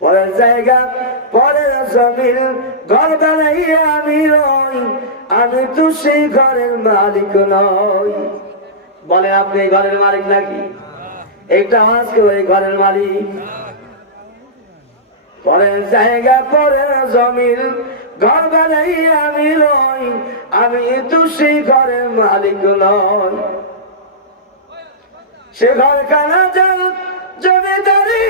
পরের জায়গা পরের জমিন ঘর বানাইয়া আমি রই, আমি তো সেই ঘরের মালিক নই। বলে আপনি ঘরের মালিক নাকি? এইটা আজকে ওই ঘরের মালিক। পরের জায়গা পরের জমিন ঘর বানাইয়া আমি রই, আমি তো সেই ঘরের মালিক নই। সে ঘর কানা যান জমিদারি,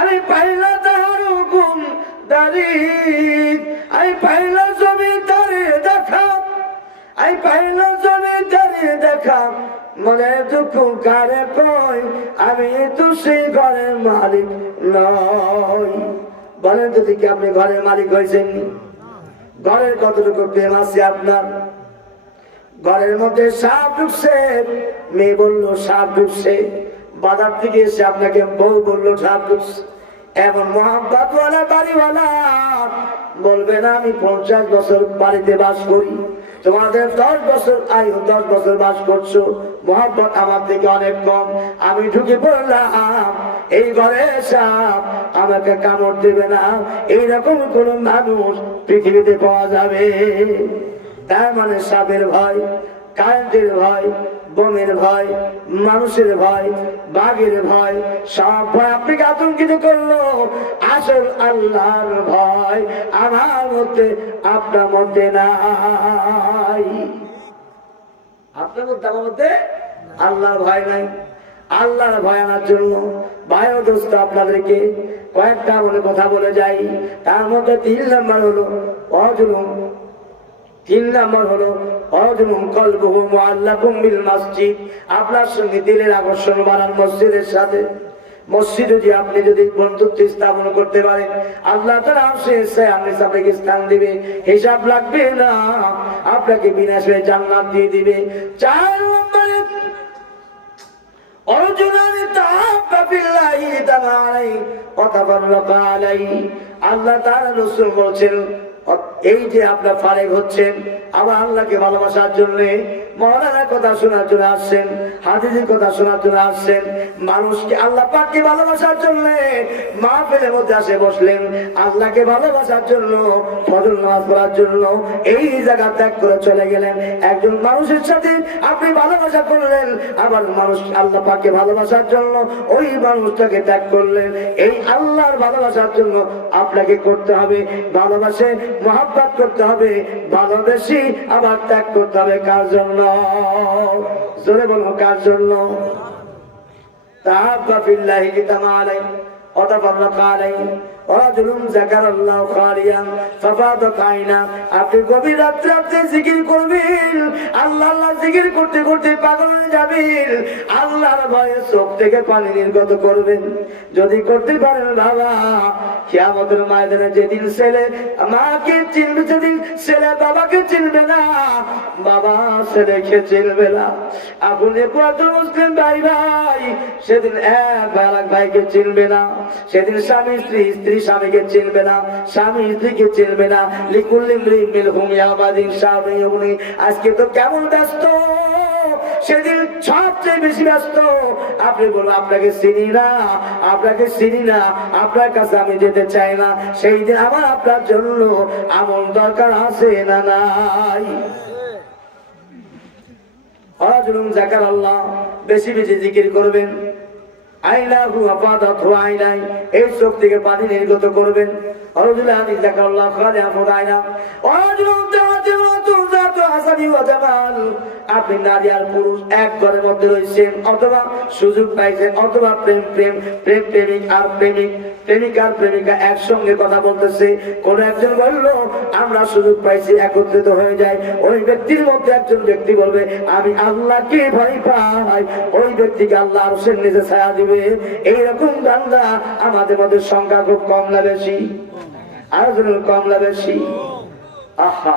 আমি পাইলা তাহার হুকুম দারি, আমি পাইলা জমিদারি দেখা, আমি পাইলা জমিদারি দেখা, মনে দুঃখ কারে কই, আমি তো সেই ঘরের মালিক নই। বলেন তো দেখি আপনি ঘরের মালিক হয়েছেন? ঘরের কতটুকু প্রেম আছে আপনার? ঘরের মধ্যে সাপ ঢুকছে, মেয়ে বললো সাপ ঢুকছে, বাজার থেকে এসে আপনাকে বউ বললো সাপ ঢুকছে। এমন মহাব্বতওয়ালা বাড়িওয়ালা বলবে না আমি 50 বছর বাড়িতে বাস করি, তোমাদের 10 বছর আয়ু, 10 বছর বাস করছো, মহাব্বত আমার থেকে অনেক কম, আমি ঢুকে পড়লাম এই ঘরে সাপ আমাকে কামড় দেবে না, এইরকম কোন মানুষ পৃথিবীতে পাওয়া যাবে? তার মানে সাপের ভয়, কারেন্টের ভয়, বোমের ভয়, মানুষের ভয়, বাঘের ভয়, সব ভয় আপনাকে আতঙ্কিত করলো। আসল আল্লাহর ভয় আমার মধ্যে, আপনার মধ্যে নাই। আপনার মধ্যে, আমার মধ্যে আল্লাহর ভয় নাই। আল্লাহর ভয় আনার জন্য ভাই দোস্ত আপনাদেরকে কয়েকটা বলে কথা বলে যাই। তার মধ্যে 3 নম্বর হলো অজুলুম, 3 নম্বর হলো অজুলুম কলবুহু মুআল্লাকুম বিল মসজিদ, আপনার সঙ্গে দিলের আকর্ষণ বাড়ান মসজিদের সাথে। মসজিদে যে আপনি যদি বন্ধুত্ব স্থাপন করতে পারেন, আল্লাহ তাআলা আপনাকে স্থান দিবে, হিসাব লাগবে না, আপনাকে বিনাশে জান্নাত দিয়ে দিবে। 4 নম্বরে অর্জুনানি তাআব্বা বিল্লাহি তাআলা ওয়া তাবাররাকা আলাইহি, আল্লাহ তাআলা রাসূল বলেন এই যে আপনার ফারেক হচ্ছেন আবার আল্লাহকে ভালোবাসার জন্য, মওলানার কথা শোনার জন্য আসছেন, হাদিসের কথা শোনার জন্য আসছেন, মানুষকে আল্লাহ পাককে ভালোবাসার জন্য মাহফিলের মধ্যে আসে বসলেন, আল্লাহকে ভালোবাসার জন্য, ফজর নামাজ পড়ার জন্য এই জায়গা ত্যাগ করে চলে গেলেন। একজন মানুষের সাথে আপনি ভালোবাসা করলেন, আবার মানুষ আল্লাহ পাককে ভালোবাসার জন্য ওই মানুষটাকে ত্যাগ করলেন। এই আল্লাহর ভালোবাসার জন্য আপনাকে করতে হবে, ভালোবাসে মহব্বত করতে হবে, ভালোবেসে আবার ত্যাগ করতে হবে। কার জন্য? জোরে বলো কার জন্য? তাহাব্বা ফিল্লাহি তাআলা ওয়া তাবাররাকা আলাইহি রাজুলুন যাকারাল্লাহু খালিয়ান ফাফাদাত আইনা, আপনি গভীর রাতে জিকির করবেন, আল্লাহ আল্লাহ জিকির করতে করতে পাগল হয়ে যাবেন, আল্লাহর ভয়ে চোখ থেকে পানি নির্গত করবেন। যদি করতে পারেন বাবা, কিয়ামতের ময়দানে যেদিন ছেলে মাকে চিনবে, যেদিন ছেলে বাবাকে চিনবে না, বাবা ছেলেকে চিনবে না, আপনি কত মুসলিম ভাই ভাই সেদিন এক ভাই আরেক ভাইকে চিনবে না, সেদিন স্বামী স্ত্রী, স্ত্রী স্বামীকে চিনবে না, স্বামী স্ত্রীকে চিনবে না। লিকুল্লি ইমরিইন মিনহুম ইয়াওমাইযিন শাআনুন ইউগনি, আজকে তো কেমন ব্যস্ত, সেদিন সবচেয়ে বেশি ব্যস্ত। আপনি বলুন আপনাকে চিনি না, আপনাকে চিনি না, আপনার কাছে আমি যেতে চাই না, সেই দিন আমার আপনার জন্য আমল দরকার আছে না নাই? রাজুলুন যাকারাল্লাহ, বেশি বেশি জিকির করবেন, আইনাহু আফাদাতহু আইনাই, এই চোখ থেকে পানি নির্গত করবেন। রাজুলানি যাকারাল্লাহ খালিআন আইনা রাজুলুন তাআতিরাতুন যাতু হাসানি ওয়া জামাল, আপনি নারী আর পুরুষ এক ঘরের মধ্যে রয়েছেন, অথবা সুযোগ পাইছেন, অথবা প্রেম প্রেম প্রেম প্রেমিক আর প্রেমিক, প্রেমিক আর প্রেমিকা একসঙ্গে কথা বলতেছে, কোন একজন বলল আমরা সুযোগ পাইছি একত্রিত হয়ে যায়, ওই ব্যক্তির মধ্যে একজন ব্যক্তি বলবে আমি আল্লাহকে ভয় পাই, ওই ব্যক্তিকে আল্লাহ আরশের নিচে ছায়া দিবে। এইরকম বান্দা আমাদের মধ্যে সংখ্যা খুব কম না বেশি? আরো কম না বেশি? আহা,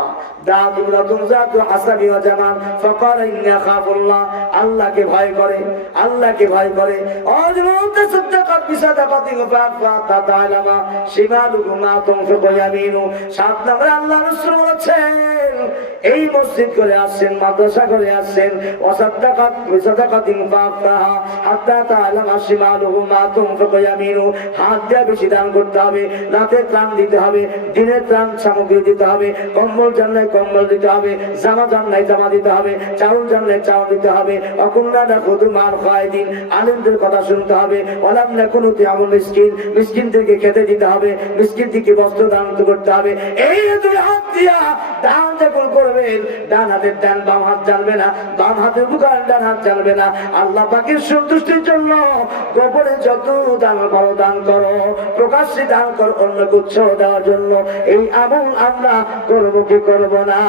দাতুল লাতুম যাতু হাসাবি ওয়া জামাল ফাকালা ইন্নী আখাফুল্লাহ, আল্লাহকে ভয় করে, আল্লাহকে ভয় করে। অজমত সাদাকাত বিসাদাকাতিন ফাআতা তাআলামা শিমালুহু মা তুনফিকু ইয়ামিনু। 7 নম্বরে আল্লাহ রাসূল বলেছেন, এই মসজিদ করে আসছেন, মাদ্রাসা করে আসছেন, ওয়াসাদাকাত বিসাদাকাতিন ফাআতাহা হাত্তা তাআলামা শিমালুহু মা তুনফিকু ইয়ামিনু। হাত দিয়ে বেশি দান করতে হবে, রাতে ত্রাণ দিতে হবে, দিনে ত্রাণ সামগ্রী দিতে হবে, কম্বল জানলে কম্বল দিতে হবে, জামা জানলে জামা দিতে হবে, চাউল জানলে চাউল দিতে হবে। অকুন্নাদা খুদু মাল খায়দিন, আলেমদের কথা শুনতে হবে। ওয়ালাম নাকুনু তিআমুল মিসকিন, মিসকিনদেরকে খেতে দিতে হবে, মিসকিনদেরকে বস্ত্র দান করতে হবে। এই দুই হাত দিয়া দান যখন করবেন, ডান হাতের দান বাম হাত জানবে না, বাম হাতের বুকার ডান হাত জানবে না। আল্লাহ পাকের সন্তুষ্টির জন্য গোপনে যত দান করো দান করো, প্রকাশ্যে দান করো অন্যকে উৎসাহ দেওয়ার জন্য। এই আমল আমরা করবো কি করবো না?